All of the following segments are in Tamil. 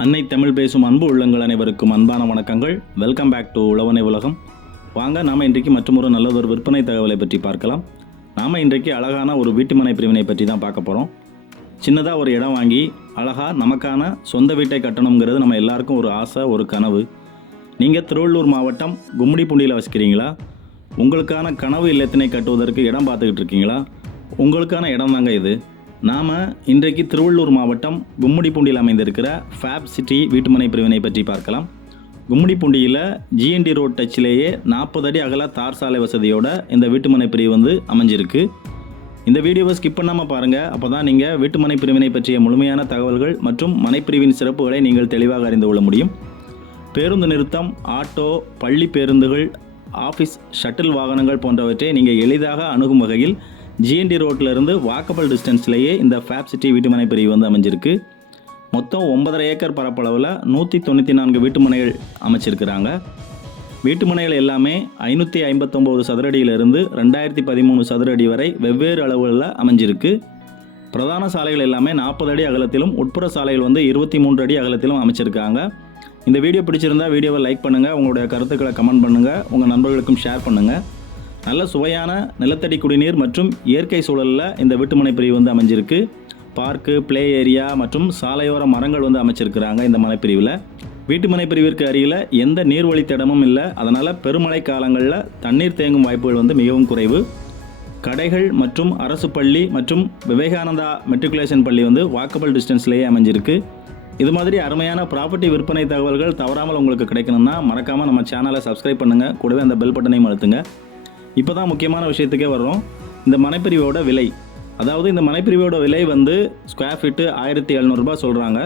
அன்னை தமிழ் பேசும் அன்பு உள்ளங்கள் அனைவருக்கும் அன்பான வணக்கங்கள். வெல்கம் பேக் டு உழவனை உலகம். வாங்க நாம் இன்றைக்கு மற்றொரு நல்லதொரு விற்பனை தகவலை பற்றி பார்க்கலாம். நாம் இன்றைக்கு அழகான ஒரு வீட்டுமனை பிரிவினை பற்றி தான் பார்க்க போகிறோம் சின்னதாக ஒரு இடம் வாங்கி அழகாக நமக்கான சொந்த வீட்டை கட்டணுங்கிறது நம்ம எல்லாருக்கும் ஒரு ஆசை ஒரு கனவு. நீங்கள் திருவள்ளூர் மாவட்டம் கும்மிடிப்பூண்டியில் வசிக்கிறீங்களா? உங்களுக்கான கனவு இல்லத்தினை கட்டுவதற்கு இடம் பார்த்துக்கிட்டு இருக்கீங்களா? உங்களுக்கான இடம் தாங்க இது. நாம் இன்றைக்கு திருவள்ளூர் மாவட்டம் கும்முடிப்பூண்டியில் அமைந்திருக்கிற ஃபேப் சிட்டி வீட்டுமனை பிரிவினை பற்றி பார்க்கலாம். கும்மிடிப்பூண்டியில் ஜிஎன்டி ரோட் டச்சிலேயே நாற்பது அடி அகல தார் சாலை வசதியோட இந்த வீட்டுமனை பிரிவு வந்து அமைஞ்சிருக்கு. இந்த வீடியோவை ஸ்கிப் பண்ணாமல் பாருங்கள் அப்போ தான் நீங்கள் வீட்டுமனை பிரிவினை பற்றிய முழுமையான தகவல்கள் மற்றும் மனைப்பிரிவின் சிறப்புகளை நீங்கள் தெளிவாக அறிந்து கொள்ள முடியும். பேருந்து நிறுத்தம் ஆட்டோ பள்ளி பேருந்துகள் ஆஃபீஸ் ஷட்டில் வாகனங்கள் போன்றவற்றை நீங்கள் எளிதாக அணுகும் வகையில் ஜிஎன்டி ரோட்டிலிருந்து வாக்கபிள் டிஸ்டன்ஸ்லேயே இந்த ஃபேப் சிட்டி வீட்டுமனை பிரிவு வந்து அமைஞ்சிருக்கு. மொத்தம் ஒன்பதரை ஏக்கர் பரப்பளவில் நூற்றி தொண்ணூற்றி நான்கு வீட்டுமனைகள் அமைச்சிருக்கிறாங்க. வீட்டுமனைகள் எல்லாமே ஐநூற்றி ஐம்பத்தொம்போது சதுரடியிலிருந்து ரெண்டாயிரத்தி பதிமூணு சதுரடி வரை வெவ்வேறு அளவுகளில் அமைஞ்சிருக்கு. பிரதான சாலைகள் எல்லாமே நாற்பது அடி அகலத்திலும் உட்புற சாலைகள் வந்து இருபத்தி மூன்று அடி அகலத்திலும் அமைச்சிருக்காங்க. இந்த வீடியோ பிடிச்சிருந்தா வீடியோவை லைக் பண்ணுங்கள் உங்களுடைய கருத்துக்களை கமெண்ட் பண்ணுங்கள் உங்கள் நண்பர்களுக்கும் ஷேர் பண்ணுங்கள் நல்ல சுவையான நிலத்தடி குடிநீர் மற்றும் இயற்கை சூழலில் இந்த வீட்டுமனை பிரிவு வந்து அமைஞ்சிருக்கு. பார்க்கு ப்ளே ஏரியா மற்றும் சாலையோர மரங்கள் வந்து அமைச்சிருக்கிறாங்க இந்த மலைப்பிரிவில். வீட்டுமனை பிரிவிற்கு அருகில் எந்த நீர்வழித்தடமும் இல்லை. அதனால் பெருமழை காலங்களில் தண்ணீர் தேங்கும் வாய்ப்புகள் வந்து மிகவும் குறைவு. கடைகள் மற்றும் அரசு பள்ளி மற்றும் விவேகானந்தா மெட்ரிகுலேஷன் பள்ளி வந்து வாக்கபிள் டிஸ்டன்ஸ்லேயே அமைஞ்சிருக்கு. இது மாதிரி அருமையான ப்ராப்பர்ட்டி விற்பனை தகவல்கள் தவறாமல் உங்களுக்கு கிடைக்கணும்னா மறக்காமல் நம்ம சேனலை சப்ஸ்கிரைப் பண்ணுங்கள் கூடவே அந்த பெல் பட்டனையும் அழுத்துங்க. இப்போ தான் முக்கியமான விஷயத்துக்கே வர்றோம். இந்த மனைப்பிரிவோட விலை. அதாவது இந்த மனைப்பிரிவோட விலை வந்து ஸ்கொயர் ஃபீட்டு ஆயிரத்தி எழுநூறுபா சொல்கிறாங்க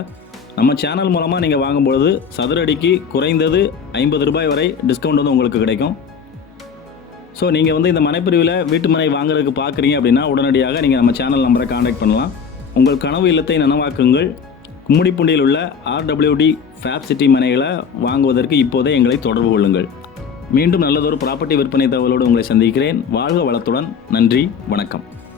நம்ம சேனல் மூலமாக நீங்கள் வாங்கும்பொழுது சதுரடிக்கு குறைந்தது ஐம்பது ரூபாய் வரை டிஸ்கவுண்ட் வந்து உங்களுக்கு கிடைக்கும். ஸோ நீங்கள் வந்து இந்த மனைப்பிரிவில் வீட்டு மனை வாங்குறதுக்கு பார்க்குறீங்க அப்படின்னா உடனடியாக நீங்கள் நம்ம சேனல் நம்பரை காண்டாக்ட் பண்ணலாம். உங்கள் கனவு இல்லத்தை நனவாக்குங்கள். கும்மிடிப்பூண்டியில் உள்ள ஆர்டபிள்யூடி ஃபேப் சிட்டி மனைகளை வாங்குவதற்கு இப்போதே எங்களை தொடர்பு கொள்ளுங்கள். மீண்டும் நல்லதொரு ப்ராப்பர்ட்டி விற்பனை தகவலோடு உங்களை சந்திக்கிறேன். வாழ்க வளத்துடன். நன்றி. வணக்கம்.